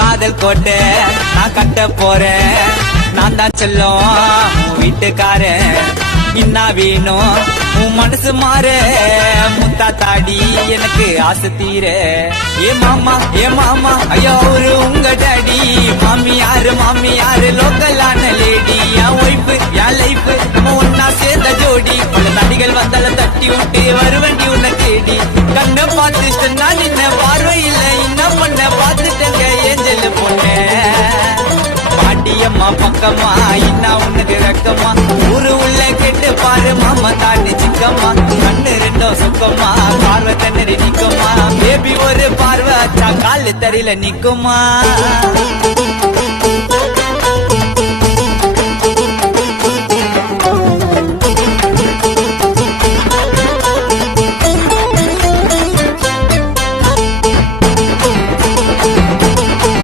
காதல் கோட்டை நான் கட்ட போறேன். நான் தான் செல்லும் வீட்டுக்காரன். இன்னா வேணும் உன் மனசு மாற முத்தா தாடி எனக்கு ஆசை தீர. ஏ மாமா ஐயோ ஒரு உங்க டாடி. மாமியாரு லோக்கலான லேடி. என் ஒய்ஃபு என் லைஃபு நம்ம ஒன்னா சேர்ந்த ஜோடி. பல நடிகள் வந்தால தட்டி விட்டு வருவண்டி உன்னை தேடி. கண்ணை பார்த்துட்டு நான் நின்ன பார்வையில் என்ன பண்ண பார்த்துட்டேங்க ஏஞ்சல் பொண்ணு. பாட்டியம்மா பக்கம்மா இன்னா உனக்கு ரக்கம்மா. ஊரு உள்ள கெட்டு பாரு மாமா தாண்டி சிக்கம்மா. கண்ணு ரெண்டும் சுக்கம்மா பார்வை தண்ணறி நிக்குமா. பேபி ஒரு பார்வை காலு தரையில நிக்குமா.